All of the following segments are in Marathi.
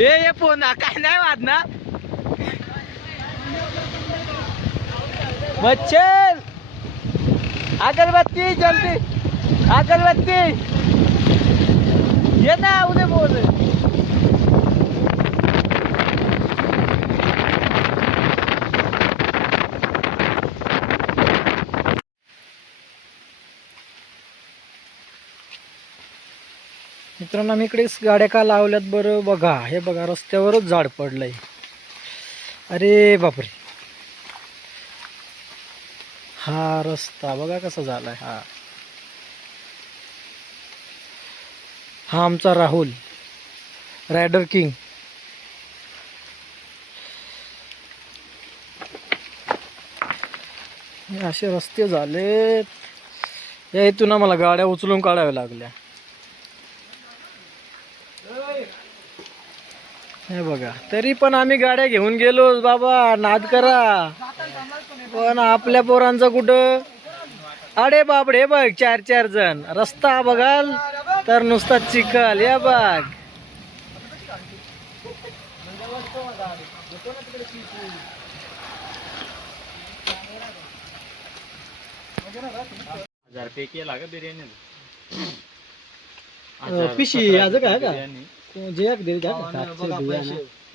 ये पुन्हा काय नाही वाजणार. मच्छर अगरबत्ती जल्दी अगरबत्ती ये ना उद्या बोल. मित्रांनो आम्ही इकडेच गाड्या का लावल्यात बरं बघा. हे बघा रस्त्यावरच झाड पडलंय. अरे बापरे. हा रस्ता बघा कसा झालाय. हा हा आमचा राहुल रायडर किंग. हे असे रस्ते झालेत. या इथून आम्हाला गाड्या उचलून काढाव्या लागल्या. हे बघा तरी पण आम्ही गाड्या घेऊन गेलो बाबा. नाद करा पण आपल्या पोरांचं कुठं. अरे बापडे बघ 4-4 जण. रस्ता बघाल तर नुसता चिखल. या बघ पिशी आज काय का जे दे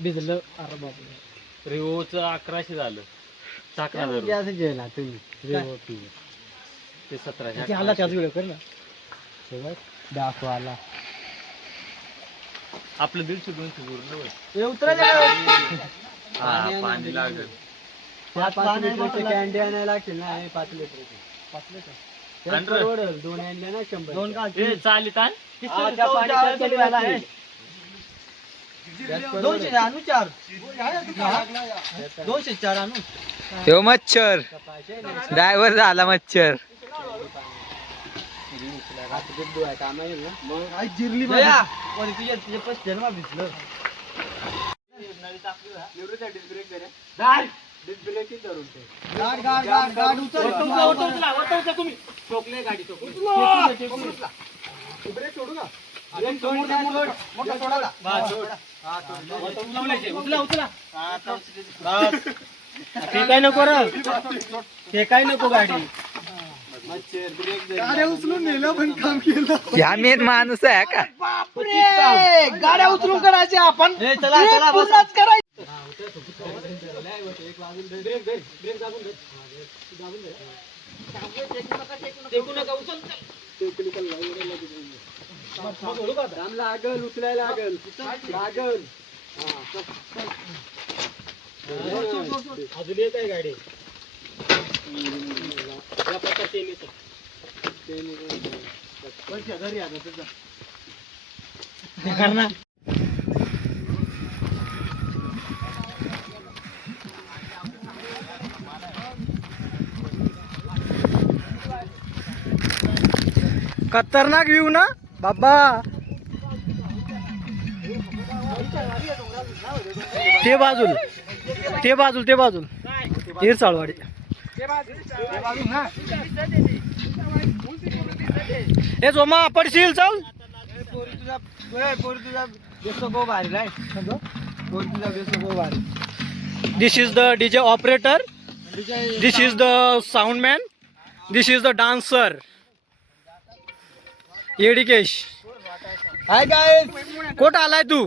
भिजलं. अरे बापरे रिओच 1100 झालं. गेला तुम्ही ते 1700 आला त्याच वेळ कर ना दाखवाला. आपलं 150-200 पूर्ण पाणी लागेल. 5 लिटरचे कॅन्डी आणायला लागतील ना. 5 लिटरचे 5 लिटर 2 आणले ना 100. 2 का चालित 200 आणू 4 204 आणू. तो मच्छर ड्रायव्हर झाला मच्छर. जिरली तुझ्या पस जन्मा भिजलं. काय नको ते काय नको गाडी. गाड्या उचलून नेलं पण काम केलं. ह्या मेन माणूस आहे का. गाड्या उचलून करायचे आपण. पूर्णच करायचं. लागल उचलायला लागल लागल. अजून येत आहे गाडी. खतरनाक व्ह्यू ना बाबा. ते बाजूल ते बाजूल ते बाजूल हिरसाळवाडी. हे जोमा पडशील चल. This is the DJ operator. This is the sound man. This is the dancer येडिकेश. Hi guys. कोट आलाय तू.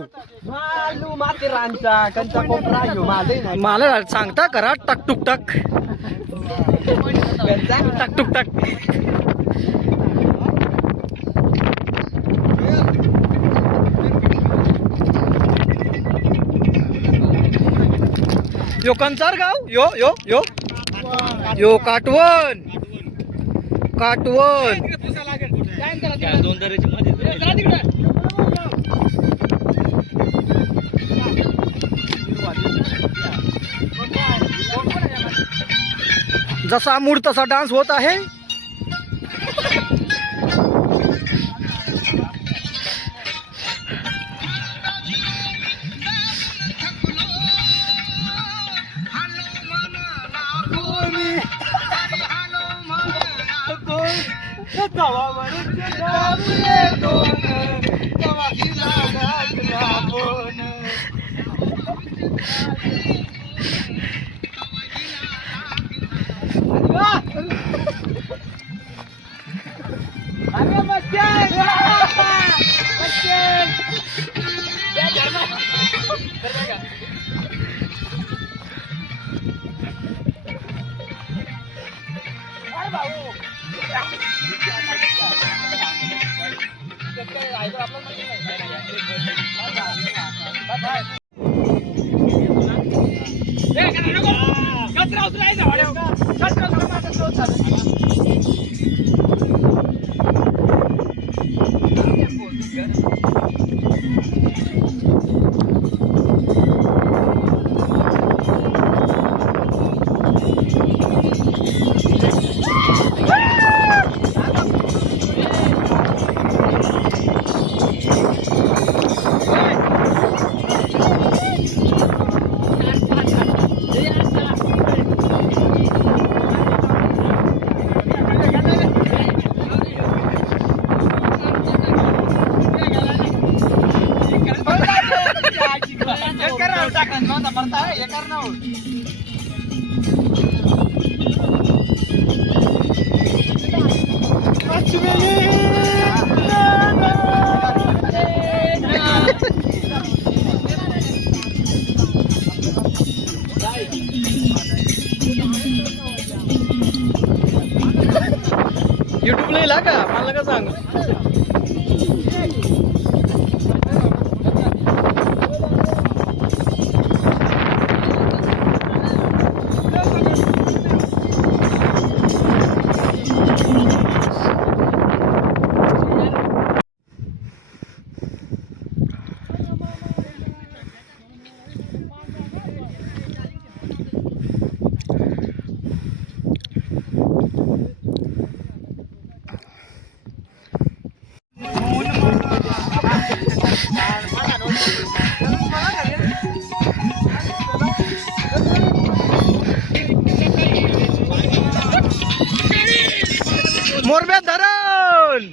मला सांगता करा टक टुक टक टक टुक टक. यो कंचार गाव. यो यो यो यो काटवण काटवण. जसा मूड तसा डान्स होत आहे. युट्यूबला येईल का मला का सांग. मोरब्या धरण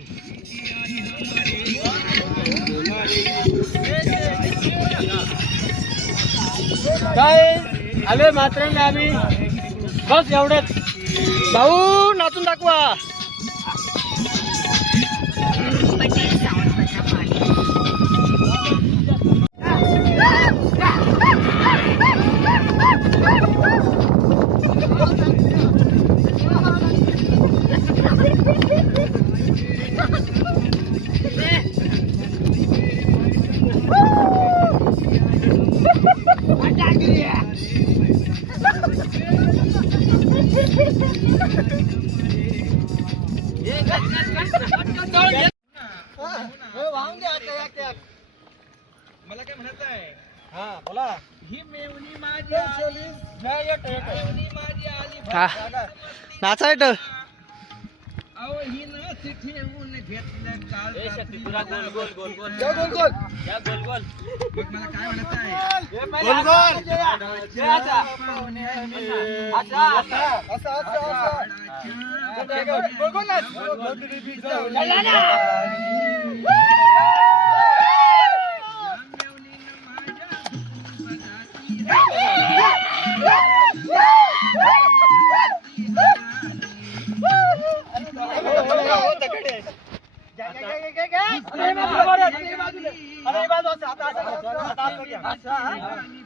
काय आले मात्र आम्ही बस एवढंच. भाऊ नाचून दाखवा. मला काय म्हणायचं आहे, हा बोला. ही मेवणी माझी आली, मेवणी माझी आली हा नाचायट. अहो ही न चिठ्ठी येऊन घेतलं काल रात्री. गोल गोल गोल गोल गोल गोल गोल या गोल गोल. मग मला काय म्हणायचं आहे, गोल गोल अच्छा गोल गोल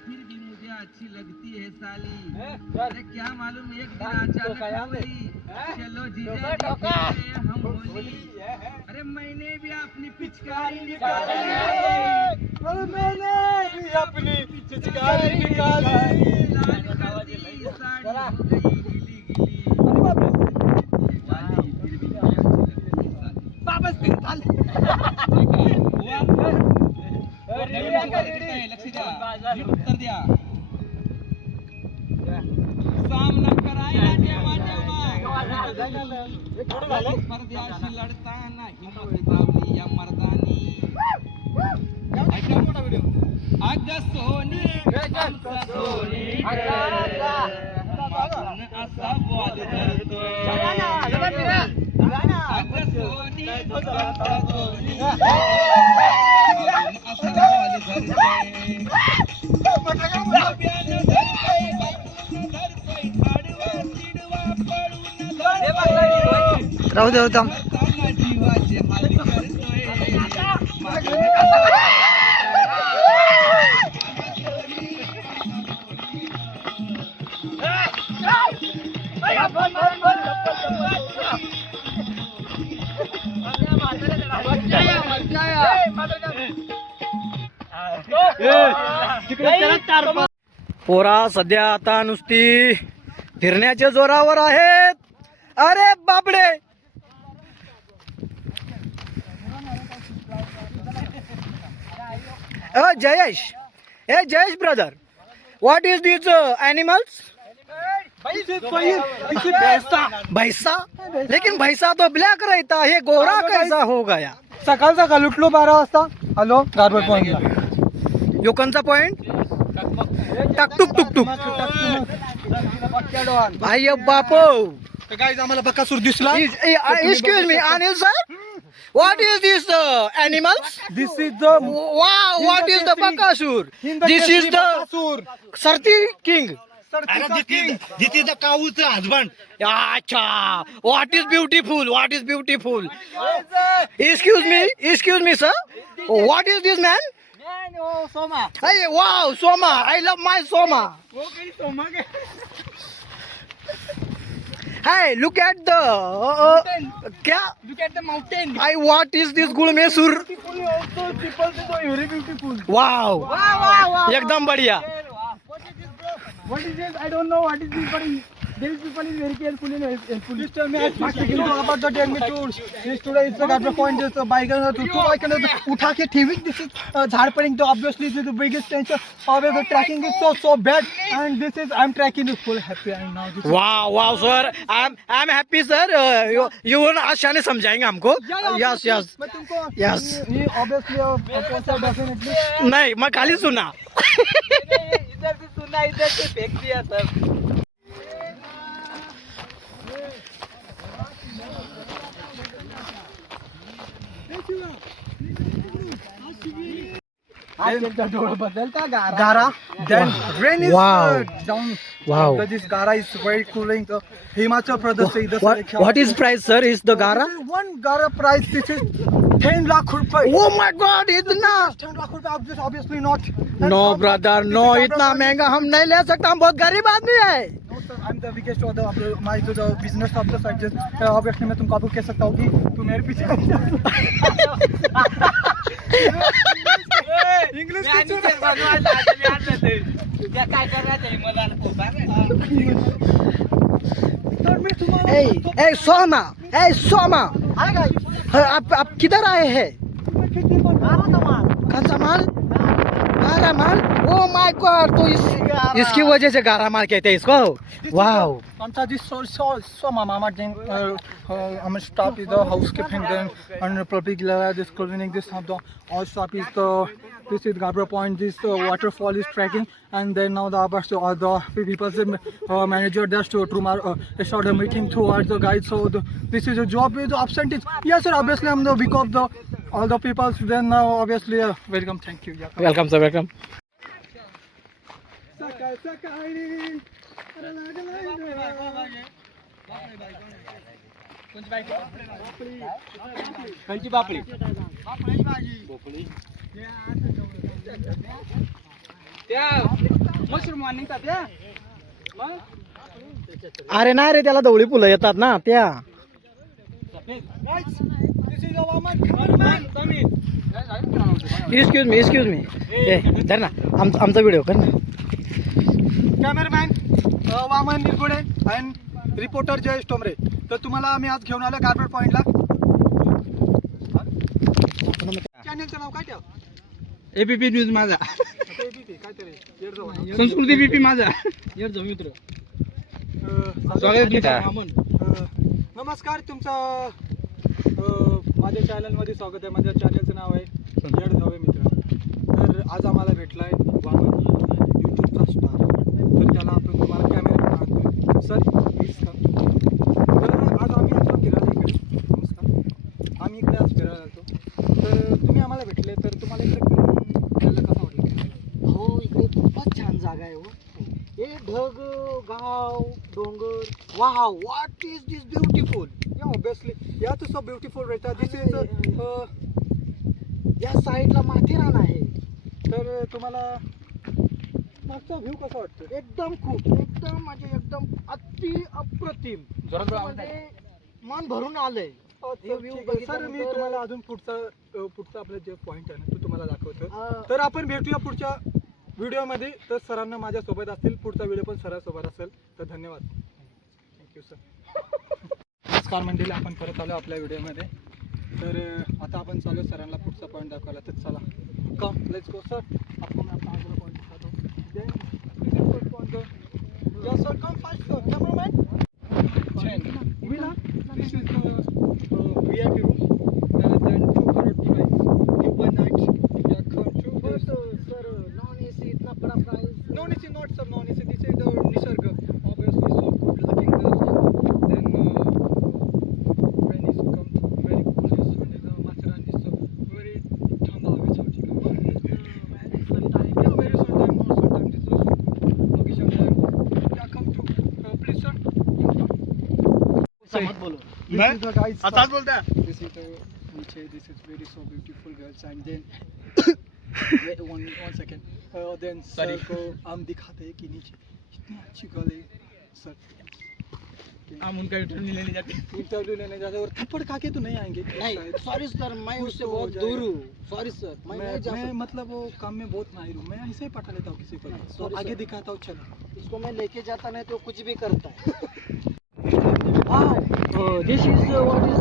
फिर भी मुझे अच्छी लगती है साली. अरे क्या मालूम एक दिन अचानक हुई. चलो जीजा जी हम बोली. अरे मैंने भी अपनी पिचकारी निकाली. मैंने भी अपनी पिचकारी निकाली. लाल कलर की साड़ी हो गई गीली गीली. वापस फिर डाल. लक्ष द्या, उत्तर द्या. सामना करायला जेव्हा परद्याशी लढताना हिंमत दावली या मर्दानी. अग सोनी आमचा सोनी असा बॉल धरतोय. अग सोनी आमचा सोनी असा बॉल धरतोय. राहू दे थांब. जीवाचे हाल करतोय. पोरा सध्या आता नुसती फिरण्याच्या जोरावर आहेत. अरे बापडे. जयेश, हे Jayesh brother, what is this animals? भैसा, लेकिन भैसा तो ब्लॅक रहता है, गोरा कैसा हो गया? सकाळ सकाळ उठलो 12 वाजता. हॅलो गार्बेज पॉइंटला. यो कोणचा पॉइंट? टकटुक टुकटुक. भाई बापो. गाईज आम्हाला बकासूर दिसला. Excuse me, Anil sir. What is this animals? This is the Wow, what is the Bakasur? This is the Sarti King. This is the couch husband. Acha, what is beautiful? What is beautiful? Excuse me, sir. What is this man? Soma. Hey, wow, Soma. I love my Soma. Hey, look at the क्या? Look at the mountain. I what is this Gulmesur? Very beautiful. Wow. Wow. एकदम बढ़िया. What is this? I don't know what is this, but these people is very careful and helpful. Please tell me about the Delmi tours. This today is the Garbage point. Just bike and to I can उठा के ठेवी. This is झाड़ पड़ेंगे तो obviously this is the biggest tension. However, the tracking is so bad, and this is I'm tracking is full happy and now. This Wow, sir. I'm happy, sir. You आशाने समझाएंगे हमको. Yes. मैं तुमको Yes. ये obviously poster definitely. नहीं, मैं खाली सुना. इधर से सुना, इधर से फेंक दिया sir. Gara. Then rain is Wow. down. Wow. This Gara is very cooling. The Himachal Pradesh se idhar se What is price, sir? Is the Gara? One Gara price. This is 10 lakh rupees. Oh my God, इतना. 10 lakh rupees. Obviously not. No brother, no. इतना महंगा हम नहीं ले सकते. हम बहुत गरीब आदमी है. No sir, I'm the biggest of my the business of the site. Obviously मैं तुमको आपको कह सकता हूँ कि तू मेरे पीछे इंग्लिश काय करणार ते मला Hey, Soma. Hey, Soma. आप किधर आए हैं? कौन माल? गारा माल? Oh my God, तो इसकी वजह से गारा माल कहते हैं इसको. Wow. This so mama then I'm stop is the housekeeping then and public this cleaning this have the all stop is the this is Garbage point, this waterfall is tracking, and then now the others all the people manager just to start a meeting towards the guide. So this is a job with the absentees. Yes sir, obviously I'm the week of the all the people. Then now obviously welcome, thank you. Yeah. Welcome sir, welcome. कोणची बापडी त्या मशरूम निघतात त्या अरे नाही रे, त्याला दवळी फुलं येतात ना त्या. एक्सक्यूज मी ए धर ना, आमचा व्हिडिओ कर ना. Cameraman Waman Nirgude and reporter Jayesh Tomre. तर तुम्हाला आम्ही आज घेऊन आलो गार्बेज पॉइंटला. चॅनलचं नाव काय ठेव? एबीपी न्यूज माझा, ABP काहीतरी संस्कृती बीपी माझा. मित्र नमस्कार, तुमचं माझ्या चॅनलमध्ये स्वागत आहे. माझ्या चॅनलचं नाव आहे येड धावे मित्र. तर आज आम्हाला भेटलाय वामन, यूट्यूबचा स्टार. तर त्याला आपण तुम्हाला कॅमेरा आणतोय. Sir please sir. तर आज आम्ही असं फिरायला इकडे. नमस्कार, आम्ही इकडे आज फिरायला आलो. तर तुम्ही आम्हाला भेटले, तर तुम्हाला इकडे फिरायला कसं वाटलं? हो, इकडे खूपच छान जागा आहे. हो, हे ढग, गाव, डोंगर Wow, what is this beautiful? Yeah, obviously. Yeah, तो so beautiful रहता. This is या साईडला माथेरान आहे. तर तुम्हाला मागचा व्ह्यू कसा वाटतो? एकदम म्हणजे एकदम अति अप्रतिम. म्हणजे मन भरून आलंय. सर मी तुम्हाला अजून पुढचा आपला जे पॉइंट आहे ना तो तुम्हाला दाखवतो. तर आपण भेटूया पुढच्या व्हिडिओमध्ये. तर सरांना माझ्यासोबत असतील, पुढचा व्हिडिओ पण सरांसोबत असेल. तर धन्यवाद. Thank you sir. नमस्कार मंडळी, आपण परत आलो आपल्या व्हिडिओमध्ये. तर आता आपण चालू सरांना पुढचा पॉईंट दाखवायला. तर चला कम लेट्स गो सर. आपको मैं अपना अगला पॉइंट दिखाता हूँ. Then this is first point. या sir come fast sir. Cameraman विला this is VIP room and then 2 crore device. You one night. Yeah, come to bus sir non AC इतना बड़ा price. non AC, not sir, non AC. This is the Nisarga. Obviously, so good looking the sun. Then when it's come to very cool this sun is Matheran is very ठंडा हवा चलती है. Sometime, yeah, very sometime, not sometime. This is so good location. Then yeah, come to please sir. मत बोलो. This is the guys. आताच बोलता. This is the niche. This is very so beautiful girls. And then wait one second. Then sir को हम दिखाते हैं कि नीचे इतनी अच्छी गर्ल है सर. हम उनका इंटरव्यू लेने जाते हैं. इंटरव्यू लेने जाते और थप्पड़ खा के तो नहीं आएंगे. नहीं सॉरी सर, मैं कुछ उससे तो बहुत हो दूर जाएगा. हूँ. सॉरी सर, मैं नहीं जा मैं सकता. मतलब वो काम में बहुत माहिर हूँ. मैं ऐसे ही पटा लेता हूँ किसी को. तो Sorry, आगे sir. दिखाता हूँ. चलो इसको मैं लेके जाता नहीं तो कुछ भी करता है. This is what is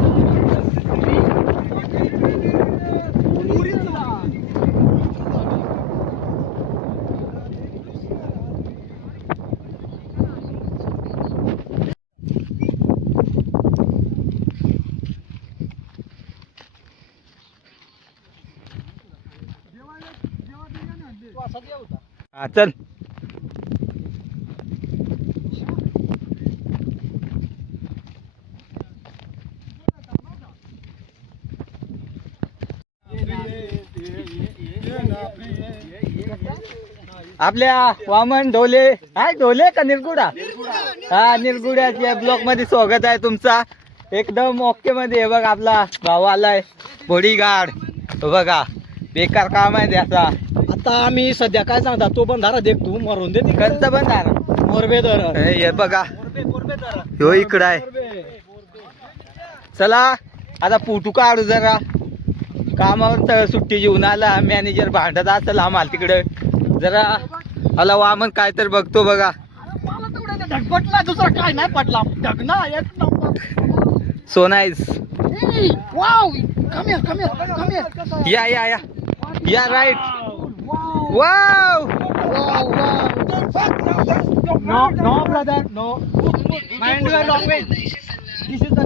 हा चल. आपल्या वामन ढोले, हाय ढोले का निरगुडा? हा, निरगुड्याच्या ब्लॉक मध्ये स्वागत आहे तुमचा. एकदम ओके मध्ये आहे. बघा आपला भाऊ आलाय बॉडीगार्ड. बघा बेकार काम आहे त्याचा. आता आम्ही सध्या काय सांगता, तो बंधारा देख तू मरून दे. कंच बंधार मोरबे धरण. हे बघा मोरबे धरण. ह्यो इकडं आहे. चला आता फोटो काढू जरा. कामावर सुट्टी घेऊन आला मॅनेजर भांडत असेल आम्हाला तिकडे. जरा आला वामन काय तर बघतो. बघा मला तेवढं ढग पटला, दुसरा काय नाही पटला. ढग ना एक नंबर. So nice. Wow, come here. या या या या right. Wow No, brother, no. Mind your language. This is the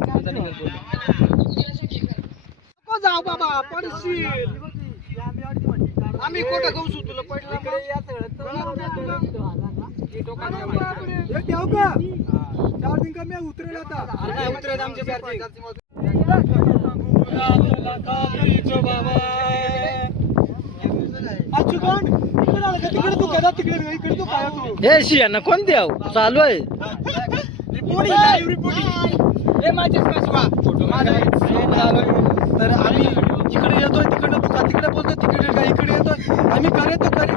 जाऊ बाबा, पडशील. आम्ही कोटा गवसू तुला पडला. ये ठेव का? चार्जिंग कमी आहे. उतरेल आता. नाही उतरत आमचे चार्जिंग. तिकडे तू कदा तिकडे इकडे तू काय तू. हे शियाना कोणते आहो चालू आहे. तर आम्ही इकडे येतोय, तिकडे तू का तिकडे बोलतोय, तिकडे का इकडे येतोय. आम्ही करे तो करी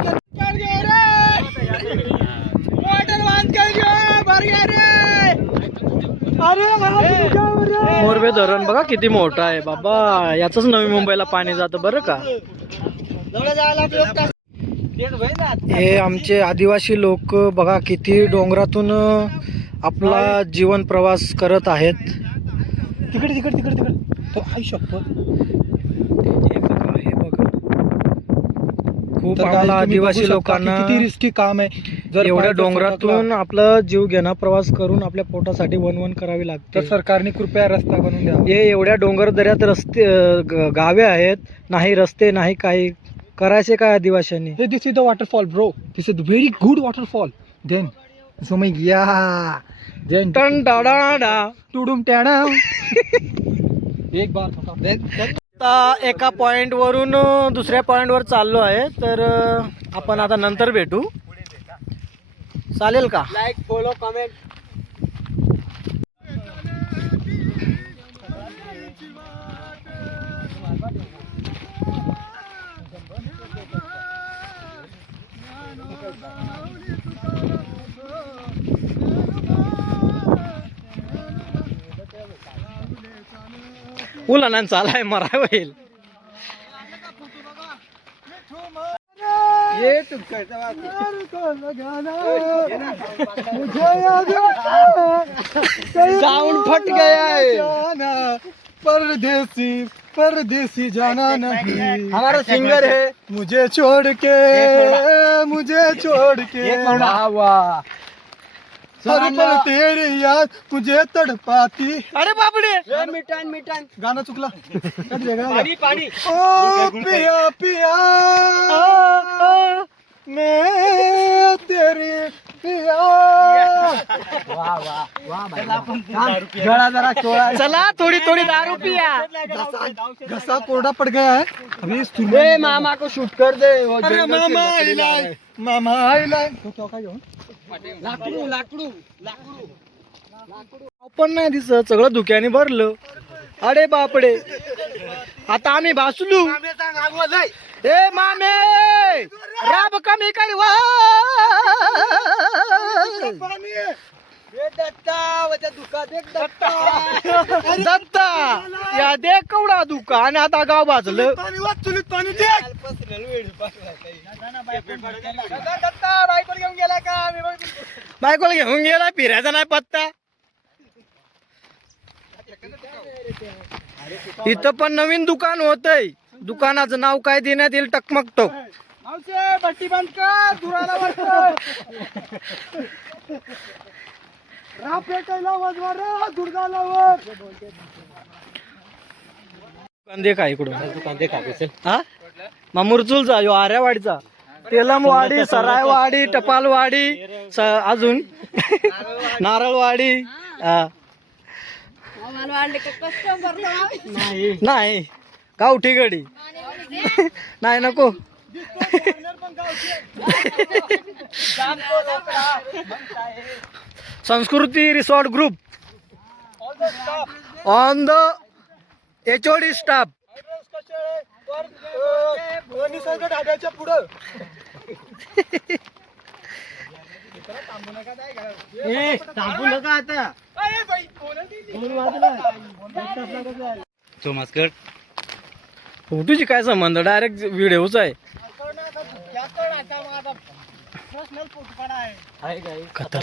मोरबे धरण बघा किती मोठं आहे बाबा. याच नवी मुंबईला पाणी जातं बरं का. हे आमचे आदिवासी लोक बघा किती डोंगरातून आपला जीवन प्रवास करत आहेत. तिकडे तिकडे तिकडे तिकडे तो आई शकतो. हे बघा खूप आम्हाला आदिवासी लोकांना किती रिस्की काम आहे. जर एवढ्या पायाचा डोंगरातून आपलं जीव घेणं प्रवास करून आपल्या पोटासाठी वन करावी तर लागते. सरकारने कृपया रस्ता बनवून द्यावा. हे एवढ्या डोंगर दऱ्यात रस्ते गावे आहेत, नाही रस्ते नाही काही. करायचे काय आदिवासींनी. Hey, this is the waterfall, bro. This is very good waterfall. Then, so my yeah. Then, टन टाडा. tudum tada. एक बार आता एका पॉइंट वरून दुसऱ्या पॉइंट वर चाललो आहे. तर आपण आता नंतर भेटू. चालेल का? Like follow comment. उलाना चालाय मराय होईल. ये तुम कैसा साउंड फट गया है. परदेसी परदेसी जाना नहीं. हमारा सिंगर है. मुझे छोड़ के वाह वाह. हर पल तेरी याद मुझे तड़पाती. अरे बापडे. गाना चुकला. पाणी. ओ पिया पिया मैं तेरी पिया. गळा जरा चोळा. चला थोड़ी थोड़ी दारू पिया. घसा कोरडा पड़ गया है अभी. ए मामा को शूट कर दे. अरे मामा आइलाय मामा आइलाय. तो काय घेऊन लाकडू. पण नाही दिसत. सगळं धुक्याने भरलं. अरे बापडे. आता आम्ही भासलू. ए मामे राब कमी कर वा. दत्ता या दे कवडा धुका आणि आता गाव भाजलं. बायकोला घेऊन गेला. फिरायचा नाही पत्ता. इथं पण नवीन दुकान होतंय. दुकानाचं नाव काय देण्यात येईल? टकमक टोक. बट्टी बंद कर दुराला दुकान दे का इकडून. दुकान दे का हा मामुरचूलचा यो आर्यावाडीचा. तेलमवाडी, सरायवाडी, टपालवाडी, अजून नारळवाडी. नाही गावठी गडी नाही नको. संस्कृती resort group on the HOD staff. निसर्ग ढाब्याच्या पुढं. थांबू नका आता. फोटोची काय संबंध? डायरेक्ट व्हिडिओच आहे.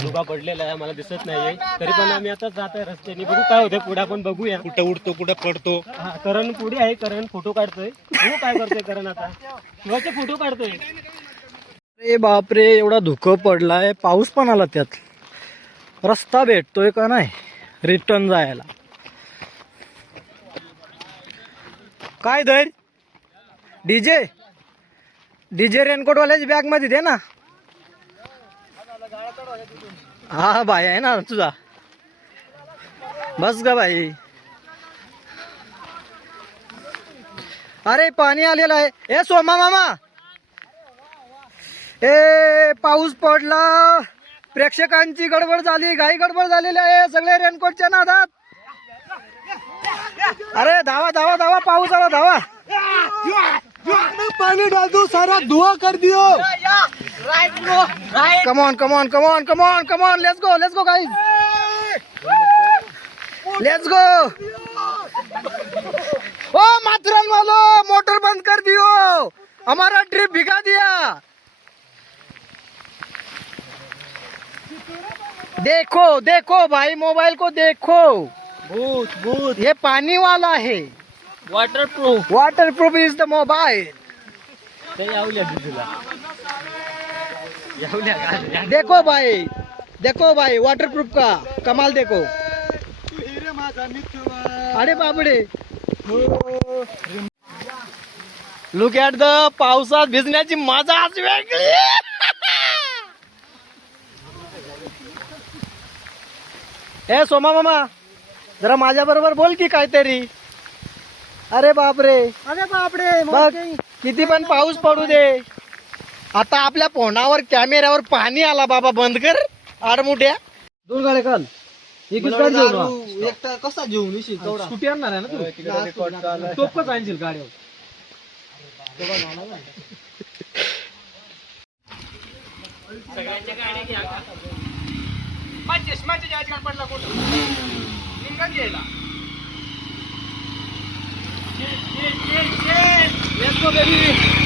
धुका पडलेला आहे मला दिसत नाहीये तरी पण आम्ही आता जात आहे रस्त्याने. बघू काय होतं पुढे आपण बघूया. कुठं उडतो कुठं पडतो. करण पुढे आहे. करण फोटो काढतोय. बघू काय करतोय करण. आता शिवाचे फोटो काढतोय. अरे बापरे एवढा धुकं पडलाय. पाऊस पण आला त्यात. रस्ता भेटतोय का नाही रिटर्न जायला. काय धैर डीजे रेनकोट वाल्याची बॅग मध्ये दे ना. हा भाई आहे ना तुझा. बस ग भाई. अरे पाणी आलेलं आहे. ए सोमा मामा ए पाऊस पडला. प्रेक्षकांची गडबड झाली. घाई गडबड झालेली आहे. सगळे रेनकोटच्या नादात. अरे धावा धावा धावा. पाऊस आला धावा. पानी डाल दो सारा धुआं कर दियो. Come on, come on, come on, come on, come on. Let's go guys. Let's go. ओ माथुरन वालो मोटर बंद कर दियो. हमारा ट्रिप भिगा दिया. देखो देखो भाई मोबाइल को देखो. भूत ये पानी वाला है. Waterproof is the mobile. देखो भाई वाटरप्रूफ का कमाल देखो. अरे बापडे. लुक ॲट द पावसात भिजण्याची मजाच वेगळी. ए सोमा मामा जरा माझ्या बरोबर बोल की काहीतरी. अरे बापरे बघ किती पण पाऊस पडू दे. आता आपल्या फोनावर कॅमेऱ्यावर पाणी आला बाबा. बंद कर आडमुठ्या. 2 गाड्या काल. एकटा कसा घेऊन येशील तेवढा. स्कूटी आणणार आहे ना तू. टोपच आणशील गाड्यावर. सगळ्यांच्या गाड्या घ्या का. माझ्या चष्माच्या जायची पडला कुठं निघा घ्यायला. go, baby.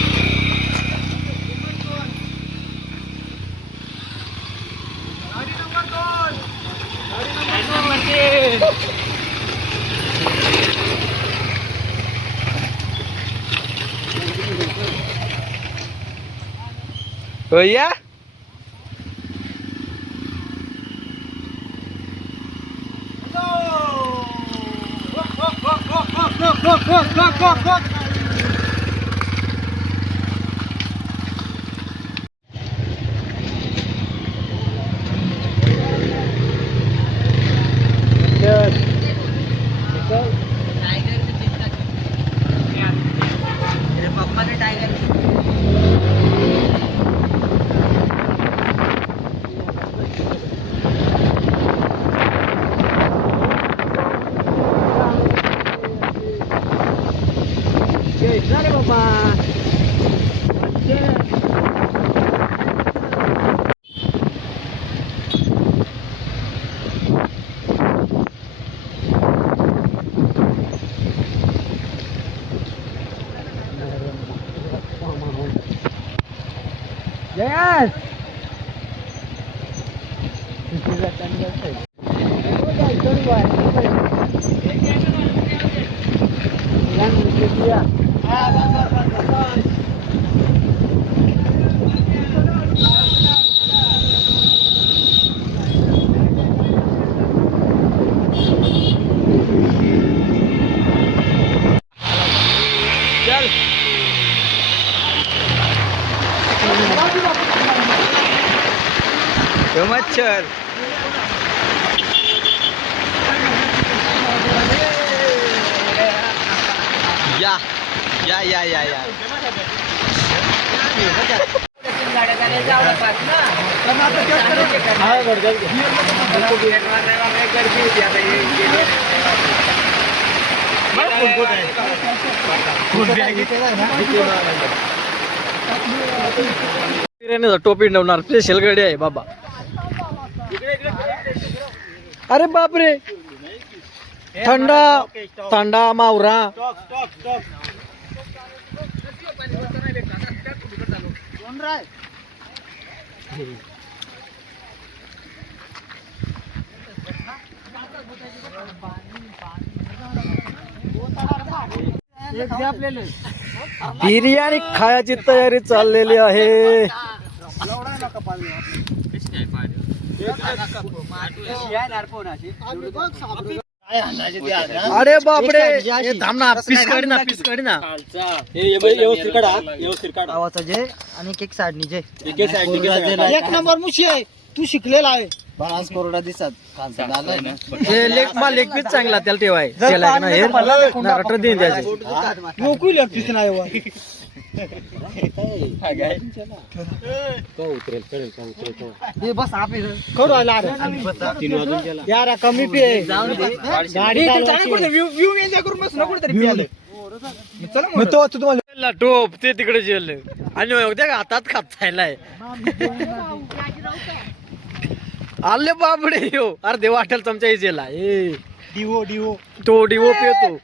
भैया चल मच्छर या या या या या टोपी ठेवणार स्पेशल गाडी आहे बाबा. अरे बापरे थंडा थंडा मावरा बिर्याणी खायची तयारी चाललेली आहे. अरे बापरे हे थांब ना पीस काढ ना पीस काढ ना व्यवस्थित काढा व्यवस्थित काढा. आवाचा जे आणि एक साइडनी जे एके साईडने एक नंबर मुशी आहे, तू शिकलेला आहे. आज कोरडा दिसत लेग पीस चांगला त्याला ठेवाय त्याला ना हे रटर देऊन द्यायचे. नोकरी लागतीच नाही वा. हे बस आप करू आला 3 वाजून गेला. यार कमी पे गाडी व्यू एन्जॉय करून बस नको तरी पियाले. मी तो तुम्हाला टोप ते तिकडे जेल आणि त्या हातात खात खायलाय. आले बापडे यो अर्धे वाटेल चमचा इजेला ए डिओ तो डिओ पेतो.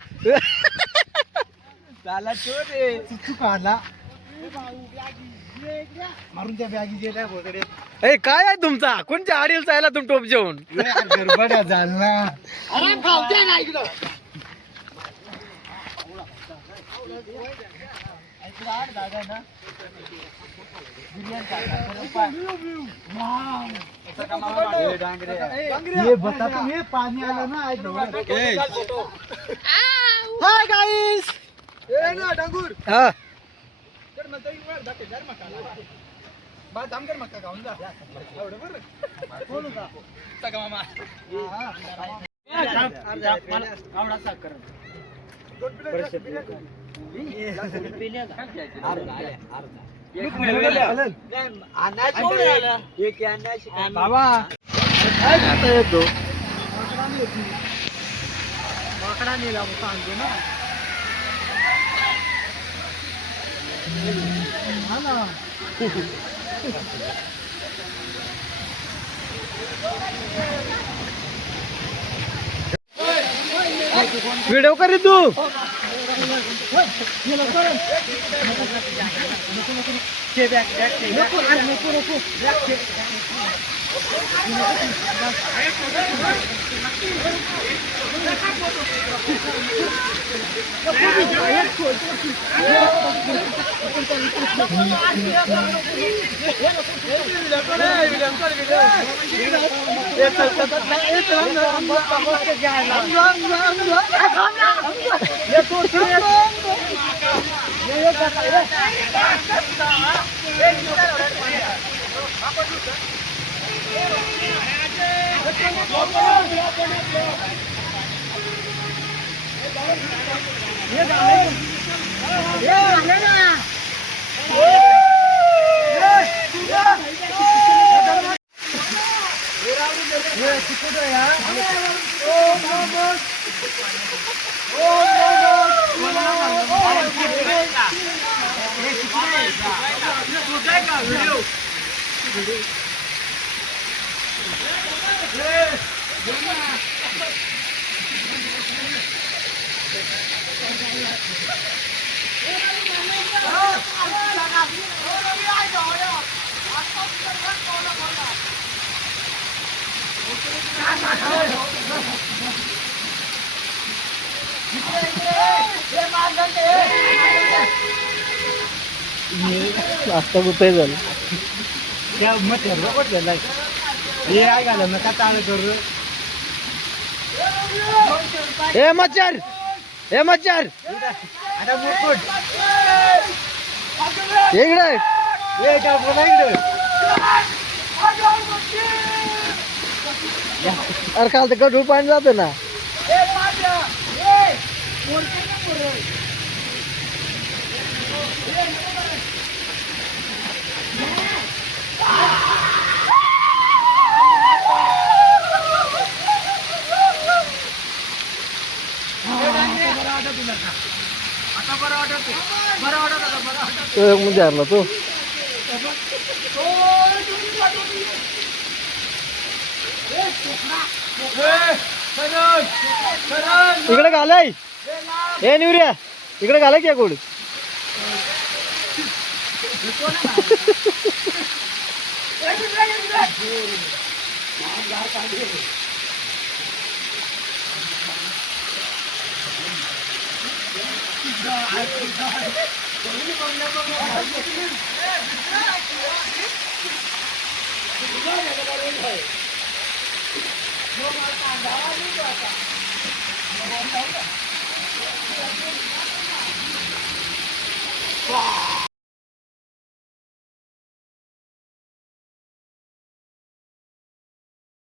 चुचू काढला मारून त्या बॅगी गेल्या वगैरे. ए काय आहे तुमचा कोणच्या आडील चायला तुम्ही टोप जेवण गडबड्या झाला. अरे खावते ना इकडं. ये बता तुम्ही पाणी आलं ना हाय गाईस. ए ना डांगूर हा कर ना तरी वर दाते जर मका बा दाम कर मका गाऊन जा एवढं बरं कोण का तका मामा आवडा साखर बाबा येतो माकडा नेला सांगतो ना. हा ना व्हिडिओ करी तू आता कुठे झालं ए मच्छर इकडे अरे काल तर गढूळ पाणी जातं ना. म्हणजे हरला तो इकडे घालाय हे निवऱ्या इकडे घालाय की कोड